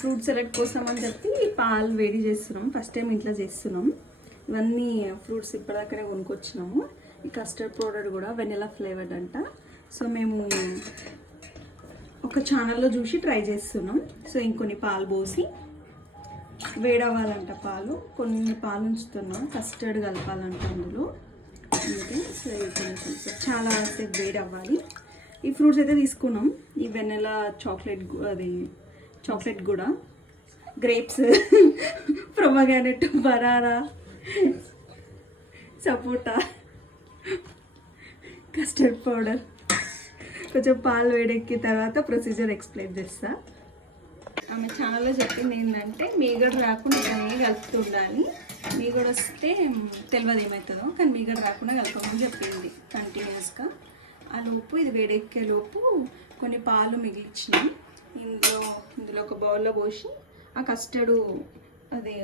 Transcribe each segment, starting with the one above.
Fruit select కోసం అని చెప్పి పాలు వేడి చేస్తున్నాం. ఫస్ట్ టైం ఇంట్లో చేస్తున్నాం. ఇవన్నీ ఫ్రూట్స్ ఇప్పటిదాకానే కొనుక్కొచ్చినాము. ఈ కస్టర్డ్ పౌడర్ కూడా వెనిలా ఫ్లేవర్డ్ అంట. సో మేము ఒక ఛానల్లో చూసి ట్రై చేస్తున్నాం. సో ఇంకొన్ని పాలు పోసి వేడవ్వాలంట. పాలు కొన్ని పాలు ఉంచుతున్నాం, కస్టర్డ్ కలపాలంట అందులో. అందుకే సో కొంచెం చాలా సేపు వేడవ్వాలి. ఈ ఫ్రూట్స్ అయితే తీసుకున్నాం. ఈ వెనిలా చాక్లెట్ కూడా, గ్రేప్స్, ప్రొమోగ్రానేట్, బనానా, సపోటా, కస్టర్డ్ పౌడర్. కొంచెం పాలు వేడెక్కిన తర్వాత ప్రొసీజర్ ఎక్స్ప్లెయిన్ చేస్తా. ఆమె ఛానల్లో చెప్పింది ఏంటంటే మీగడ రాకుండా కలుపుతుండాలి. మీగడ వస్తే తెలియదు ఏమవుతుందో, కానీ మీగడ రాకుండా కలపమని చెప్పింది కంటిన్యూస్గా. ఆ లోపు ఇది వేడెక్కే లోపు కొన్ని పాలు మిగిలిచ్చినాం. ఇందులో ఒక బౌల్లో పోసి ఆ కస్టర్డ్ అది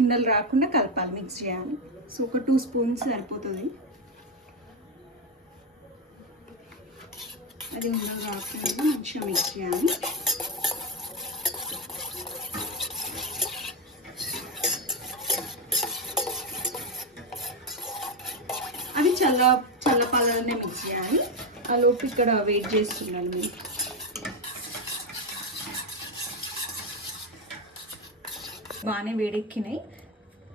ఉండలు రాకుండా కలపాలి, మిక్స్ చేయాలి. సో ఒక 2 స్పూన్స్ సరిపోతుంది. అది ఉండలు రాకుండా మంచిగా మిక్స్ చేయాలి. అవి చల్ల పాలలోనే మిక్స్ చేయాలి. ఆ లోపు ఇక్కడ వెయిట్ చేస్తున్నాను మీరు. బాగానే వేడెక్కినాయి.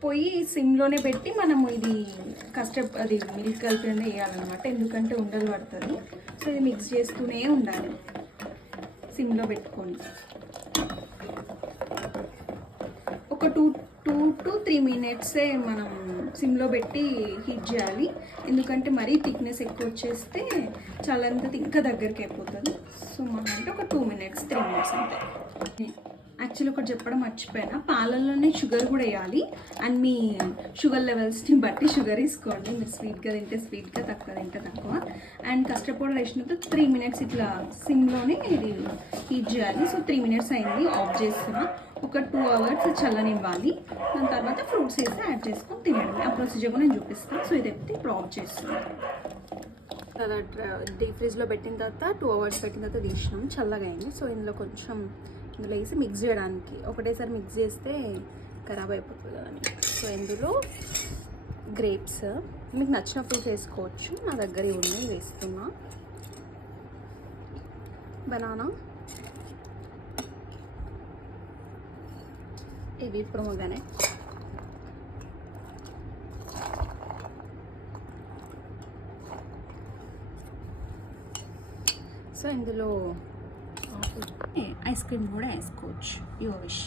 పొయ్యి సిమ్లోనే పెట్టి మనము ఇది కస్టర్డ్ అది మిల్క్ కలిపినే వేయాలన్నమాట, ఎందుకంటే ఉండలు పడుతుంది. సో ఇది మిక్స్ చేస్తూనే ఉండాలి సిమ్లో పెట్టుకొని. ఒక 2 to 3 minutes మనం సిమ్లో పెట్టి హీట్ చేయాలి. ఎందుకంటే మరీ థిక్నెస్ ఎక్కువ వచ్చేస్తే చాలా ఇంకా దగ్గరికి అయిపోతుంది. సో మనం అంటే ఒక 2 minutes 3 minutes అంతే. యాక్చువల్లీ ఒకటి చెప్పడం మర్చిపోయినా, పాలల్లోనే షుగర్ కూడా వేయాలి. అండ్ మీ షుగర్ లెవెల్స్ని బట్టి షుగర్ వేసుకోండి. మీరు స్వీట్గా తింటే స్వీట్గా, తక్కువ తింటే తక్కువ. అండ్ కస్టర్డ్ పౌడర్ వేసినప్పుడు 3 minutes ఇట్లా సిమ్లోనే ఇది హీట్ చేయాలి. సో 3 minutes అయింది, ఆఫ్ చేస్తున్నా. ఒక 2 hours చల్లనివ్వాలి. దాని తర్వాత ఫ్రూట్స్ వేసి యాడ్ చేసుకొని తినండి. ఆ ప్రొసీజర్ కూడా నేను చూపిస్తాను. సో ఇది ఎత్తి ఇప్పుడు ఆఫ్ చేస్తున్నాను. అలా డీప్ ఫ్రిడ్జ్లో పెట్టిన తర్వాత 2 hours పెట్టిన తర్వాత తీసినాం, చల్లగా అయింది. సో ఇందులో కొంచెం ఇందులో వేసి మిక్స్ చేయడానికి, ఒకటేసారి మిక్స్ చేస్తే ఖరాబ్ అయిపోతుంది అని. సో ఇందులో గ్రేప్స్, మీకు నచ్చిన ఫ్రూట్స్ వేసుకోవచ్చు. నా దగ్గర ఉన్నాయి, వేస్తున్నా. బనానా, ఇవి ప్రొమోగ్రానేట్, సో ఇందులో ఐస్ క్రీమ్ కూడా వేసుకోవచ్చు, యువర్ విష్.